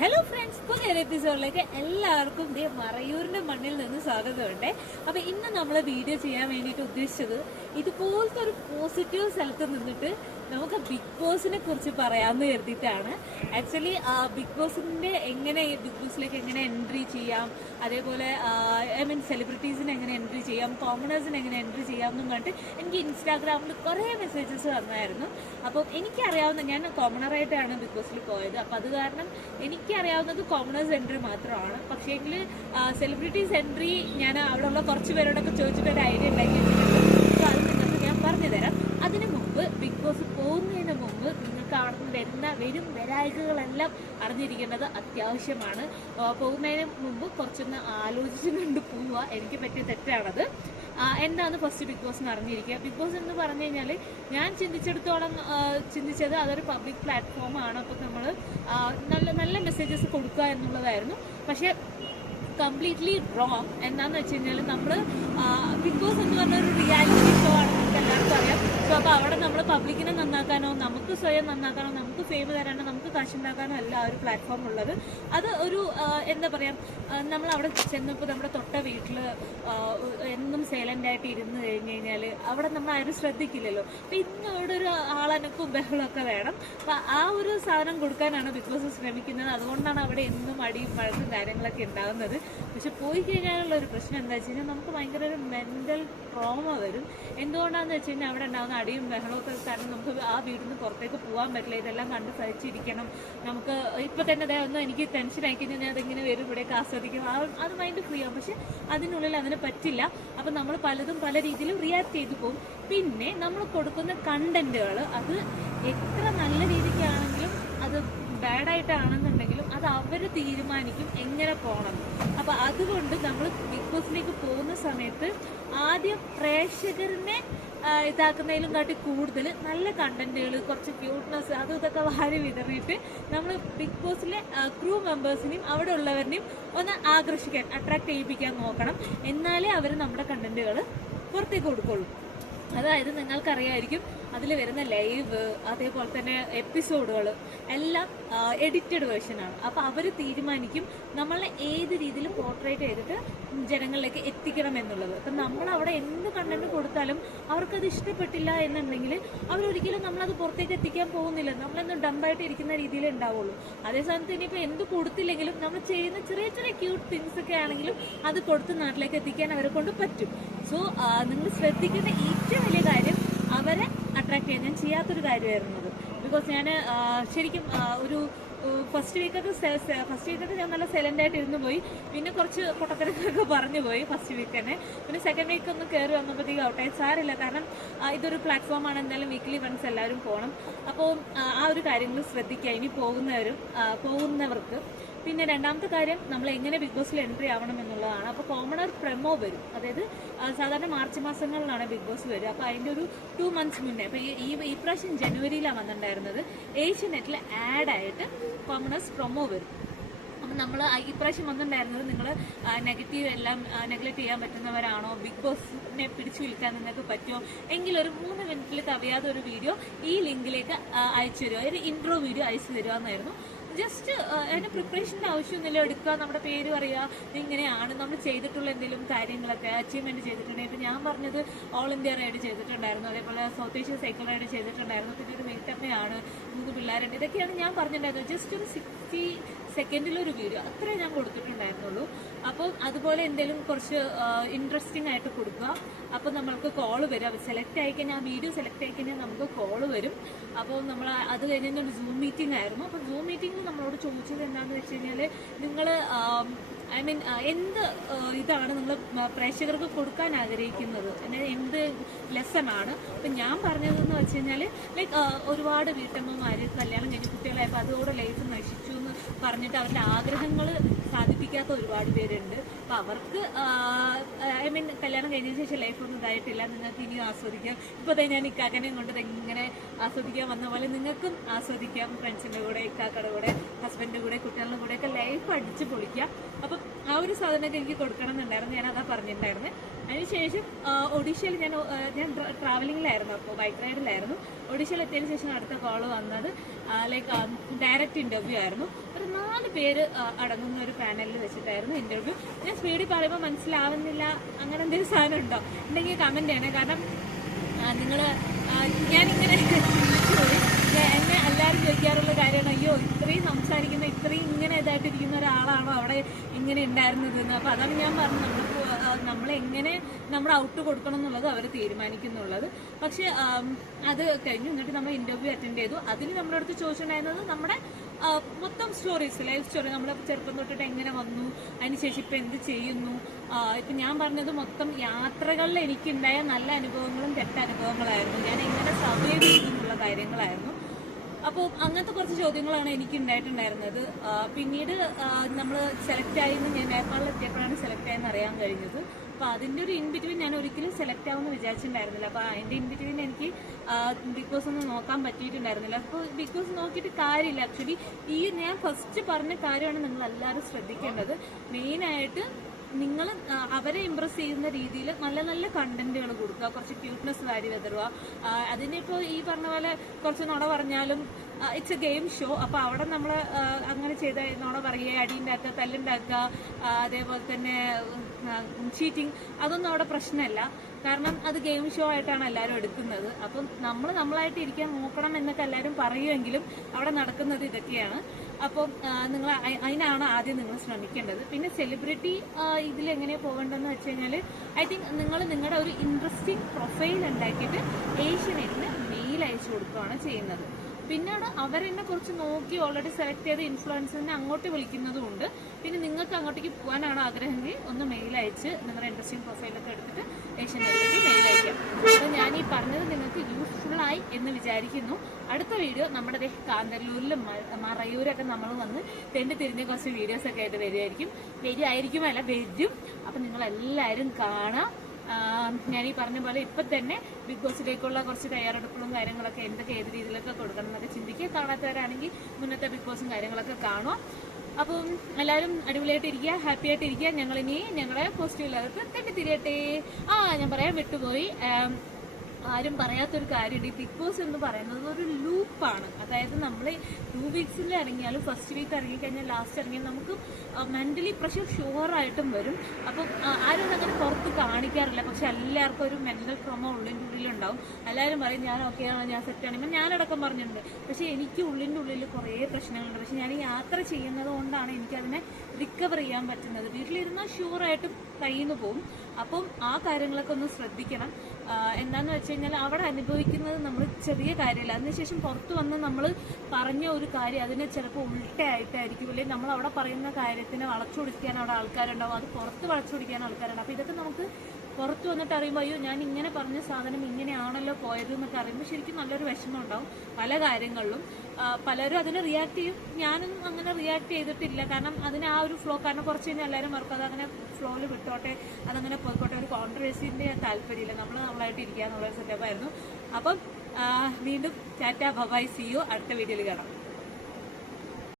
Hello friends പുതിയൊരു എപ്പിസോഡിലേക്ക് എല്ലാവർക്കും ദേ മറയൂരിന്റെ മണ്ണിൽ നിന്ന് സ്വാഗതമുണ്ട്. അപ്പോൾ ഇന്ന് നമ്മൾ വീഡിയോ ചെയ്യാൻ വേണ്ടിയിട്ട് ഉദ്ദേശിച്ചത് ഇതുപോലത്തെ ഒരു പോസിറ്റീവ് സ്ഥലത്ത് നിന്നിട്ട് നമുക്ക് ബിഗ് ബോസിനെ കുറിച്ച് പറയാമെന്ന് കരുതിയിട്ടാണ്. ആക്ച്വലി ബിഗ് ബോസിന്റെ എങ്ങനെ ബിഗ് ബോസിലേക്ക് എങ്ങനെ എൻട്രി ചെയ്യാം? അതേപോലെ ഐ മീൻ സെലിബ്രിറ്റീസിനെ എങ്ങനെ എൻട്രി ചെയ്യാം? കോമണേഴ്സിനെ എങ്ങനെ എൻട്രി ചെയ്യാം എന്നും കണ്ടിട്ട് എനിക്ക് ഇൻസ്റ്റാഗ്രാമിൽ കുറേ മെസ്സേജസ് വന്നായിരുന്നു. അപ്പം എനിക്കറിയാവുന്ന ഞാൻ കോമണറായിട്ടാണ് ബിഗ് ബോസിൽ പോയത്. അപ്പോൾ അത് കാരണം എനിക്കറിയാവുന്നത് കോമണേഴ്സ് എൻട്രി മാത്രമാണ്. പക്ഷേങ്കിൽ സെലിബ്രിറ്റീസ് എൻട്രി ഞാൻ അവിടെയുള്ള കുറച്ച് പേരോടൊക്കെ ചോദിച്ചിട്ട് ഒരു ഐഡിയ ഉണ്ടാക്കി സോ അത് ഞാൻ പറഞ്ഞു തരാം ബോസ് പോകുന്നതിന് മുമ്പ് നിങ്ങൾക്ക് അവിടെ നിന്ന് വരുന്ന വരും വരായികകളെല്ലാം അറിഞ്ഞിരിക്കേണ്ടത് അത്യാവശ്യമാണ്. പോകുന്നതിന് മുമ്പ് കുറച്ചൊന്ന് ആലോചിച്ച് കൊണ്ട് പോവുക. എനിക്ക് പറ്റിയ തെറ്റാണത്. എന്താണ് ഫസ്റ്റ് ബിഗ് ബോസ് എന്ന് അറിഞ്ഞിരിക്കുക? ബിഗ് ബോസ് എന്ന് പറഞ്ഞു കഴിഞ്ഞാൽ ഞാൻ ചിന്തിച്ചിടത്തോളം ചിന്തിച്ചത് അതൊരു പബ്ലിക് പ്ലാറ്റ്ഫോമാണ് അപ്പോൾ നമ്മൾ നല്ല നല്ല മെസ്സേജസ് കൊടുക്കുക എന്നുള്ളതായിരുന്നു. പക്ഷേ കംപ്ലീറ്റ്ലി റോങ് എന്താന്ന് വെച്ച് കഴിഞ്ഞാൽ നമ്മൾ ബിഗ് ബോസ് എന്ന് പറഞ്ഞ ഒരു റിയാലിറ്റി ഷോ ആണ് നമുക്ക് എല്ലാവർക്കും അറിയാം. സോ അപ്പോൾ അവിടെ നമ്മൾ പബ്ലിക്കിനെ നന്നാക്കാനോ നമുക്ക് സ്വയം നന്നാക്കാനോ നമുക്ക് ഫെയിം തരാനോ നമുക്ക് കാശുണ്ടാക്കാനോ അല്ല ഒരു പ്ലാറ്റ്ഫോം ഉള്ളത്. അത് ഒരു എന്താ പറയുക നമ്മൾ അവിടെ ചെന്നപ്പോൾ നമ്മുടെ തൊട്ട വീട്ടിൽ എന്നും സൈലന്റായിട്ട് ഇരുന്ന് കഴിഞ്ഞ് കഴിഞ്ഞാൽ അവിടെ നമ്മൾ ആരും ശ്രദ്ധിക്കില്ലല്ലോ. അപ്പം ഇന്ന് അവിടെ ഒരു ആളനക്കും ബഹളമൊക്കെ വേണം. അപ്പം ആ ഒരു സാധനം കൊടുക്കാനാണ് ബിഗ് ബോസ് ശ്രമിക്കുന്നത്. അതുകൊണ്ടാണ് അവിടെ എന്നും അടിയും വഴക്കും കാര്യങ്ങളൊക്കെ ഉണ്ടാകുന്നത് പക്ഷെ പോയി കഴിഞ്ഞാലുള്ള ഒരു പ്രശ്നം എന്താ വെച്ച് നമുക്ക് ഭയങ്കര ഒരു മെന്റൽ ട്രോമ വരും. എന്തുകൊണ്ടാണെന്ന് വെച്ച് കഴിഞ്ഞാൽ അവിടെ ഉണ്ടാകുന്ന അടിയും ബഹളമൊക്കെ കാരണം നമുക്ക് ആ വീട്ടിൽ നിന്ന് പുറത്തേക്ക് പോകാൻ പറ്റില്ല. ഇതെല്ലാം കണ്ട് സഹിച്ചിരിക്കണം. നമുക്ക് ഇപ്പം തന്നെ ദേ ഒന്ന് എനിക്ക് ടെൻഷൻ ആയി കഴിഞ്ഞാൽ ഞാൻ അതെങ്ങനെ വരും ഇവിടെയൊക്കെ ആസ്വദിക്കും. ആ അത് മൈൻഡ് ഫ്രീ ആവും. പക്ഷെ അതിനുള്ളിൽ അതിന് പറ്റില്ല. അപ്പം നമ്മൾ പലതും പല രീതിയിലും റിയാക്ട് ചെയ്തു പോകും. പിന്നെ നമ്മൾ കൊടുക്കുന്ന കണ്ടന്റുകൾ അത് എത്ര നല്ല രീതിക്കാണെങ്കിലും അത് ബാഡായിട്ടാണെന്നുണ്ടെങ്കിലും അത് അവർ തീരുമാനിക്കും എങ്ങനെ പോകണം അപ്പൊ അതുകൊണ്ട് നമ്മൾ ബിഗ് ബോസിലേക്ക് പോകുന്ന സമയത്ത് ആദ്യം പ്രേക്ഷകരനെ ഇതാക്കുന്നതിലും കാട്ടി കൂടുതൽ നല്ല കണ്ടന്റുകൾ കുറച്ച് ക്യൂട്ട്നെസ് അതും ഇതൊക്കെ വാരി വിതറിയിട്ട് നമ്മൾ ബിഗ് ബോസിലെ ക്രൂ മെമ്പേഴ്സിനെയും അവിടെ ഉള്ളവരിനെയും ഒന്ന് ആകർഷിക്കാൻ അട്രാക്ട് ചെയ്യിപ്പിക്കാൻ നോക്കണം. എന്നാലേ അവർ നമ്മുടെ കണ്ടന്റുകൾ പുറത്തേക്ക് കൊടുക്കുള്ളൂ. അതായത് നിങ്ങൾക്കറിയായിരിക്കും അതിൽ വരുന്ന ലൈവ് അതേപോലെ തന്നെ എപ്പിസോഡുകൾ എല്ലാം എഡിറ്റഡ് വേർഷനാണ് അപ്പോൾ അവർ തീരുമാനിക്കും നമ്മളെ ഏത് രീതിയിലും പോർട്രേറ്റ് ചെയ്തിട്ട് ജനങ്ങളിലേക്ക് എത്തിക്കണം എന്നുള്ളത്. അപ്പം നമ്മൾ അവിടെ എന്ത് കണ്ടന്റ് കൊടുത്താലും അവർക്കത് ഇഷ്ടപ്പെട്ടില്ല എന്നുണ്ടെങ്കിൽ അവരൊരിക്കലും നമ്മളത് പുറത്തേക്ക് എത്തിക്കാൻ പോകുന്നില്ല. നമ്മളെന്ന് ഡമ്പായിട്ട് ഇരിക്കുന്ന രീതിയിൽ ഉണ്ടാവുള്ളൂ. അതേ സമയത്ത് ഇനിയിപ്പോൾ എന്ത് കൊടുത്തില്ലെങ്കിലും നമ്മൾ ചെയ്യുന്ന ചെറിയ ചെറിയ ക്യൂട്ട് തിങ്സ് ഒക്കെ ആണെങ്കിലും അത് കൊടുത്ത് നാട്ടിലേക്ക് എത്തിക്കാൻ അവരെ കൊണ്ട് പറ്റും. സോ നിങ്ങൾ ശ്രദ്ധിക്കേണ്ട ഏറ്റവും വലിയ കാര്യം അവരെ അട്രാക്ട് ചെയ്യാൻ ഞാൻ ചെയ്യാത്തൊരു കാര്യമായിരുന്നത് ബിക്കോസ് ഞാൻ ശരിക്കും ഒരു ഫസ്റ്റ് വീക്കൊക്കെ ഫസ്റ്റ് വീക്കൊക്കെ ഞാൻ നല്ല ആയിട്ട് ഇരുന്ന് പോയി. പിന്നെ കുറച്ച് പൊട്ടത്തരങ്ങളൊക്കെ പറഞ്ഞു പോയി ഫസ്റ്റ് വീക്ക് തന്നെ. പിന്നെ സെക്കൻഡ് വീക്ക് ഒന്ന് കയറി വന്നപ്പോഴത്തേക്ക് ഔട്ടായി സാരില്ല കാരണം ഇതൊരു ഇതൊരു പ്ലാറ്റ്ഫോമാണ് എന്തായാലും വീക്ക്ലി വൺസ് എല്ലാവരും പോകണം അപ്പോൾ ആ ഒരു കാര്യങ്ങൾ ശ്രദ്ധിക്കുക. ഇനി പോകുന്നവരും പോകുന്നവർക്ക് പിന്നെ രണ്ടാമത്തെ കാര്യം നമ്മൾ എങ്ങനെ ബിഗ് ബോസിൽ എൻട്രി ആവണം എന്നുള്ളതാണ്. അപ്പോൾ കോമണർ പ്രമോ വരും. അതായത് സാധാരണ മാർച്ച് മാസങ്ങളിലാണ് ബിഗ് ബോസ് വരും അപ്പോൾ അതിന്റെ ഒരു ടു മന്ത്സ് മുന്നേ അപ്പോൾ ഈ ഈ പ്രാവശ്യം ജനുവരിയിലാണ് വന്നിട്ടുണ്ടായിരുന്നത്. ഏഷ്യനെറ്റിൽ ആഡായിട്ട് കോമണേഴ്സ് പ്രൊമോ വരും. അപ്പം നമ്മൾ ഈ പ്രാവശ്യം വന്നിട്ടുണ്ടായിരുന്നത് നിങ്ങൾ നെഗറ്റീവ് എല്ലാം നെഗ്ലക്ട് ചെയ്യാൻ പറ്റുന്നവരാണോ? ബിഗ് ബോസിനെ പിടിച്ചു വിൽക്കാൻ നിങ്ങൾക്ക് പറ്റുമോ? എങ്കിൽ ഒരു മൂന്ന് മിനിറ്റിൽ കവിയാതെ ഒരു വീഡിയോ ഈ ലിങ്കിലേക്ക് അയച്ചു തരുമോ ഒരു ഇൻട്രോ വീഡിയോ അയച്ചു തരുമെന്നായിരുന്നു ജസ്റ്റ് അതിന് പ്രിപ്പറേഷന്റെ ആവശ്യമൊന്നുമില്ല. എടുക്കുക നമ്മുടെ പേര് പറയുക ഇങ്ങനെയാണ് നമ്മൾ ചെയ്തിട്ടുള്ള എന്തെങ്കിലും കാര്യങ്ങളൊക്കെ അച്ചീവ്മെന്റ് ചെയ്തിട്ടുണ്ടെങ്കിൽ. ഇപ്പോൾ ഞാൻ പറഞ്ഞത് ഓൾ ഇന്ത്യ റൈഡ് ചെയ്തിട്ടുണ്ടായിരുന്നു. അതേപോലെ സൗത്ത് ഏഷ്യ സൈക്കിൾ റൈഡ് ചെയ്തിട്ടുണ്ടായിരുന്നു. പിന്നെ ഒരു വീട്ടമ്മയാണ് മൂന്ന് പിള്ളേരുണ്ട്. ഇതൊക്കെയാണ് ഞാൻ പറഞ്ഞിട്ടുണ്ടായിരുന്നത്. ജസ്റ്റ് ഒരു സിക്സ്റ്റി സെക്കൻഡിലൊരു വീഡിയോ അത്രേ ഞാൻ കൊടുത്തിട്ടുണ്ടായിരുന്നുള്ളൂ. അപ്പോൾ അതുപോലെ എന്തെങ്കിലും കുറച്ച് ഇൻട്രസ്റ്റിംഗ് ആയിട്ട് കൊടുക്കുക. അപ്പോൾ നമ്മൾക്ക് കോൾ വരും. സെലക്ട് ആയി കഴിഞ്ഞാൽ ആ വീഡിയോ സെലക്ട് ആയി കഴിഞ്ഞാൽ നമുക്ക് കോൾ വരും. അപ്പോൾ നമ്മൾ അത് കഴിഞ്ഞൊരു സൂം മീറ്റിംഗ് ആയിരുന്നു. അപ്പോൾ സൂം മീറ്റിംഗിൽ നമ്മളോട് ചോദിച്ചത് എന്താണെന്ന് വെച്ച് കഴിഞ്ഞാൽ നിങ്ങൾ ഐ മീൻ എന്ത് ഇതാണ് നിങ്ങൾ പ്രേക്ഷകർക്ക് കൊടുക്കാൻ ആഗ്രഹിക്കുന്നത്? എന്ത് ലെസൺ ആണ് അപ്പം ഞാൻ പറഞ്ഞതെന്ന് വെച്ച് കഴിഞ്ഞാൽ ലൈക്ക് ഒരുപാട് വീട്ടമ്മമാർ കല്യാണം കഴിഞ്ഞ് കുട്ടികളായപ്പോൾ അതോടെ ലൈഫ് നശിച്ചു പറഞ്ഞിട്ട് അവരുടെ ആഗ്രഹങ്ങൾ സാധിപ്പിക്കാത്ത ഒരുപാട് പേരുണ്ട്. അപ്പം അവർക്ക് ഐ മീൻ കല്യാണം കഴിഞ്ഞതിന് ശേഷം ലൈഫൊന്നും ഇതായിട്ടില്ല. നിങ്ങൾക്ക് ഇനിയും ആസ്വദിക്കാം. ഇപ്പൊ തന്നെ ഞാൻ ഇക്കാക്കനെയും കൊണ്ട് ഇങ്ങനെ ആസ്വദിക്കാൻ വന്ന പോലെ നിങ്ങൾക്കും ആസ്വദിക്കാം. ഫ്രണ്ട്സിന്റെ കൂടെ ഇക്കാക്കയുടെ കൂടെ ഹസ്ബൻഡിന്റെ കൂടെ കുട്ടികളുടെ കൂടെ ഒക്കെ ലൈഫ് അടിച്ച് പൊളിക്കാം. അപ്പം ആ ഒരു സാധനമൊക്കെ എനിക്ക് കൊടുക്കണം എന്നുണ്ടായിരുന്നു. ഞാൻ അതാ പറഞ്ഞിട്ടുണ്ടായിരുന്നത് അതിനുശേഷം ഒഡീഷയിൽ ഞാൻ ഞാൻ ട്രാവലിങ്ങിലായിരുന്നു അപ്പോൾ ബൈക്ക് റൈഡിലായിരുന്നു ഒഡീഷയിൽ എത്തിയതിന് ശേഷം അടുത്ത കോൾ വന്നത് ലൈക്ക് ഡയറക്റ്റ് ഇന്റർവ്യൂ ആയിരുന്നു. ഒരു പതിനാല് പേര് അടങ്ങുന്ന ഒരു പാനലിൽ വെച്ചിട്ടായിരുന്നു ഇന്റർവ്യൂ ഞാൻ സ്പീഡിൽ പറയുമ്പോൾ മനസ്സിലാവുന്നില്ല. അങ്ങനെ എന്തെങ്കിലും സാധനം ഉണ്ടോ? ഉണ്ടെങ്കിൽ കമന്റ് ചെയ്യണേ. കാരണം നിങ്ങൾ ഞാനിങ്ങനെ എന്നെ എല്ലാവരും ചോദിക്കാറുള്ള കാര്യമാണ് അയ്യോ ഇത്രയും സംസാരിക്കുന്ന ഇത്രയും ഇങ്ങനെ ഇതായിട്ടിരിക്കുന്ന ഒരാളാണോ അവിടെ ഇങ്ങനെ ഉണ്ടായിരുന്നത് എന്ന് അപ്പം അതാണ് ഞാൻ പറഞ്ഞത്. നമ്മൾ എങ്ങനെ നമ്മുടെ ഔട്ട് കൊടുക്കണം എന്നുള്ളത് അവർ തീരുമാനിക്കുന്നുള്ളത്. പക്ഷേ അത് കഴിഞ്ഞു. എന്നിട്ട് നമ്മൾ ഇന്റർവ്യൂ അറ്റൻഡ് ചെയ്തു. അതിന് നമ്മുടെ അടുത്ത് ചോദിച്ചിട്ടുണ്ടായിരുന്നത് നമ്മുടെ മൊത്തം സ്റ്റോറീസ് ലൈഫ് സ്റ്റോറി നമ്മൾ ചെറുപ്പം തൊട്ടിട്ട് എങ്ങനെ വന്നു? അതിനുശേഷം ഇപ്പൊ എന്ത് ചെയ്യുന്നു? ഇപ്പം ഞാൻ പറഞ്ഞത് മൊത്തം യാത്രകളിൽ എനിക്കുണ്ടായ നല്ല അനുഭവങ്ങളും കെട്ട അനുഭവങ്ങളായിരുന്നു. ഞാൻ എങ്ങനെ സർവൈവ് ചെയ്തെന്നുള്ള കാര്യങ്ങളായിരുന്നു. അപ്പോൾ അങ്ങനത്തെ കുറച്ച് ചോദ്യങ്ങളാണ് എനിക്ക് ഉണ്ടായിട്ടുണ്ടായിരുന്നത് പിന്നീട് നമ്മൾ സെലക്ട് ആയിരുന്നു ഞാൻ നേപ്പാളിൽ എത്തിയപ്പോഴാണ് സെലക്ട് ആയെന്ന് അറിയാൻ കഴിഞ്ഞത്. അപ്പൊ അതിന്റെ ഒരു ഇൻബിറ്റ്വീൻ ഞാൻ ഒരിക്കലും സെലക്ട് ആവുമെന്ന് വിചാരിച്ചിട്ടുണ്ടായിരുന്നില്ല. അപ്പൊ അതിന്റെ ഇൻബിറ്റ്വീൻ എനിക്ക് ബിഗ് ബോസ് ഒന്നും നോക്കാൻ പറ്റിയിട്ടുണ്ടായിരുന്നില്ല. അപ്പൊ ബിഗ് ബോസ് നോക്കിയിട്ട് കാര്യമില്ല. ആക്ച്വലി ഈ ഞാൻ ഫസ്റ്റ് പറഞ്ഞ കാര്യമാണ് നിങ്ങൾ എല്ലാവരും ശ്രദ്ധിക്കേണ്ടത്. മെയിനായിട്ട് നിങ്ങൾ അവരെ ഇമ്പ്രസ് ചെയ്യുന്ന രീതിയിൽ നല്ല നല്ല കണ്ടന്റുകൾ കൊടുക്കുക. കുറച്ച് ക്യൂട്ട്നെസ് വാരി വിതറുക. അതിനിപ്പോൾ അതിനിപ്പോ ഈ പറഞ്ഞ പോലെ കുറച്ച് നുണ പറഞ്ഞാലും ഇറ്റ്സ് എ ഗെയിം ഷോ അപ്പൊ അവിടെ നമ്മൾ അങ്ങനെ ചെയ്ത നുണ പറയുക അടിയുണ്ടാക്കുക തല്ലുണ്ടാക്കുക അതേപോലെ തന്നെ ചീറ്റിംഗ് അതൊന്നും അവിടെ പ്രശ്നമല്ല. കാരണം അത് ഗെയിം ഷോ ആയിട്ടാണ് എല്ലാവരും എടുക്കുന്നത്. അപ്പം നമ്മൾ നമ്മളായിട്ട് ഇരിക്കാൻ നോക്കണം എന്നൊക്കെ എല്ലാവരും പറയുമെങ്കിലും അവിടെ നടക്കുന്നത് ഇതൊക്കെയാണ്. അപ്പം നിങ്ങൾ അതിനാണ് ആദ്യം നിങ്ങൾ ശ്രമിക്കേണ്ടത്. പിന്നെ സെലിബ്രിറ്റി ഇതിൽ എങ്ങനെയാണ് പോകേണ്ടതെന്ന് വെച്ച് കഴിഞ്ഞാൽ ഐ തിങ്ക് നിങ്ങൾ നിങ്ങളുടെ ഒരു ഇൻട്രസ്റ്റിംഗ് പ്രൊഫൈൽ ഉണ്ടാക്കിയിട്ട് ഏഷ്യനെറ്റിന് മെയിൽ അയച്ചു കൊടുക്കുകയാണ് ചെയ്യുന്നത്. പിന്നീട് അവരെന്നെ കുറിച്ച് നോക്കി ഓൾറെഡി സെലക്ട് ചെയ്ത ഇൻഫ്ലുവൻസിനെ അങ്ങോട്ട് വിളിക്കുന്നതും ഉണ്ട് പിന്നെ നിങ്ങൾക്ക് അങ്ങോട്ടേക്ക് പോകാനാണ് ആഗ്രഹമെങ്കിൽ ഒന്ന് മെയിൽ അയച്ച് നിങ്ങളുടെ ഇൻട്രസ്റ്റിംഗ് പ്രൊഫൈലൊക്കെ എടുത്തിട്ട് ഏഷ്യനെറ്റിലേക്ക് മെയിൽ അയക്കാം അപ്പോൾ ഞാൻ ഈ പറഞ്ഞത് നിങ്ങൾക്ക് യൂസ്ഫുൾ ആയി എന്ന് വിചാരിക്കുന്നു. അടുത്ത വീഡിയോ നമ്മുടെ മ- മറയൂരൊക്കെ നമ്മൾ വന്ന് തെണ്ടി തിരിഞ്ഞ കുറച്ച് വീഡിയോസൊക്കെ ആയിട്ട് വരുമായിരിക്കും വരികയായിരിക്കുമല്ല വരും. അപ്പം നിങ്ങളെല്ലാവരും കാണാം. ഞാൻ ഈ പറഞ്ഞ പോലെ ഇപ്പൊ തന്നെ ബിഗ് ബോസിലേക്കുള്ള കുറച്ച് തയ്യാറെടുപ്പുകളും കാര്യങ്ങളൊക്കെ എന്തൊക്കെ ഏത് രീതിയിലൊക്കെ കൊടുക്കണം എന്നൊക്കെ ചിന്തിക്കുക. കാണാത്തവരാണെങ്കിൽ മുന്നത്തെ ബിഗ് ബോസും കാര്യങ്ങളൊക്കെ കാണുക. അപ്പം എല്ലാവരും അടിപൊളിയായിട്ട് ഇരിക്കുക ഹാപ്പി ആയിട്ട് ഇരിക്കുക. ഞങ്ങൾ ഇനി ഞങ്ങളെ പോസിറ്റീവ് ലെവലിൽ തന്നെ തിരിയട്ടെ ആ ഞാൻ പറയാൻ വിട്ടുപോയി. ആരും പറയാത്തൊരു കാര്യമുണ്ട്. ഈ ബിഗ് ബോസ് എന്ന് പറയുന്നത് ഒരു ലൂപ്പാണ് അതായത് നമ്മൾ ടു വീക്സിൽ ഇറങ്ങിയാലും ഫസ്റ്റ് വീക്ക് ഇറങ്ങിക്കഴിഞ്ഞാൽ ലാസ്റ്റ് ഇറങ്ങിയാൽ നമുക്ക് മെന്റലി പ്രഷർ ഷുവറായിട്ടും വരും. അപ്പം ആരും അങ്ങനെ പുറത്ത് കാണിക്കാറില്ല. പക്ഷെ എല്ലാവർക്കും ഒരു മെന്റൽ ക്രമം ഉള്ളിന്റെ ഉള്ളിലുണ്ടാവും. എല്ലാവരും പറയും ഞാൻ ഓക്കെ ആണ് ഞാൻ സെറ്റ് ആണ്. ഇപ്പം ഞാനടക്കം പറഞ്ഞിട്ടുണ്ട്. പക്ഷെ എനിക്ക് ഉള്ളിന്റെ ഉള്ളിൽ കുറേ പ്രശ്നങ്ങളുണ്ട്. പക്ഷെ ഞാൻ യാത്ര ചെയ്യുന്നത് കൊണ്ടാണ് എനിക്കതിനെ റിക്കവർ ചെയ്യാൻ പറ്റുന്നത്. വീട്ടിലിരുന്നാൽ ഷുവറായിട്ടും കയ്യിൽ നിന്ന് പോകും അപ്പം ആ കാര്യങ്ങളൊക്കെ ഒന്ന് ശ്രദ്ധിക്കണം. എന്താന്ന് വെച്ച് കഴിഞ്ഞാൽ അവിടെ അനുഭവിക്കുന്നത് നമ്മൾ ചെറിയ കാര്യമല്ല. അതിനുശേഷം പുറത്തു വന്ന് നമ്മൾ പറഞ്ഞ ഒരു കാര്യം അതിനെ ചിലപ്പോൾ ഉൾട്ടയായിട്ടായിരിക്കും. അല്ലെങ്കിൽ നമ്മൾ അവിടെ പറയുന്ന കാര്യത്തിനെ വളച്ചൊടിക്കാൻ അവിടെ ആൾക്കാരുണ്ടാവും. അത് പുറത്ത് വളച്ചൊടിക്കാൻ ആൾക്കാരുണ്ടാവും. അപ്പം ഇതൊക്കെ നമുക്ക് പുറത്ത് വന്നിട്ട് അറിയുമ്പോൾ അയ്യോ ഞാൻ ഇങ്ങനെ പറഞ്ഞ സാധനം ഇങ്ങനെയാണല്ലോ പോയത് എന്നൊക്കെ അറിയുമ്പോൾ ശരിക്കും നല്ലൊരു വിഷമം ഉണ്ടാവും പല കാര്യങ്ങളിലും. പലരും അതിന് റിയാക്ട് ചെയ്യും. ഞാനും അങ്ങനെ റിയാക്ട് ചെയ്തിട്ടില്ല. കാരണം അതിന് ആ ഒരു ഫ്ലോ കാരണം കുറച്ച് കഴിഞ്ഞാൽ എല്ലാവരും അവർക്ക് അതങ്ങനെ ഫ്ലോയിൽ വിട്ടോട്ടെ അതങ്ങനെ പോയിക്കോട്ടെ. ഒരു കോൺട്രവേഴ്സിന്റെ താല്പര്യമില്ല. നമ്മൾ നമ്മളായിട്ട് ഇരിക്കുക എന്നുള്ള സെറ്റപ്പായിരുന്നു അപ്പം വീണ്ടും ടാറ്റ ബബായ് സിയോ അടുത്ത വീഡിയോയിൽ കാണാം.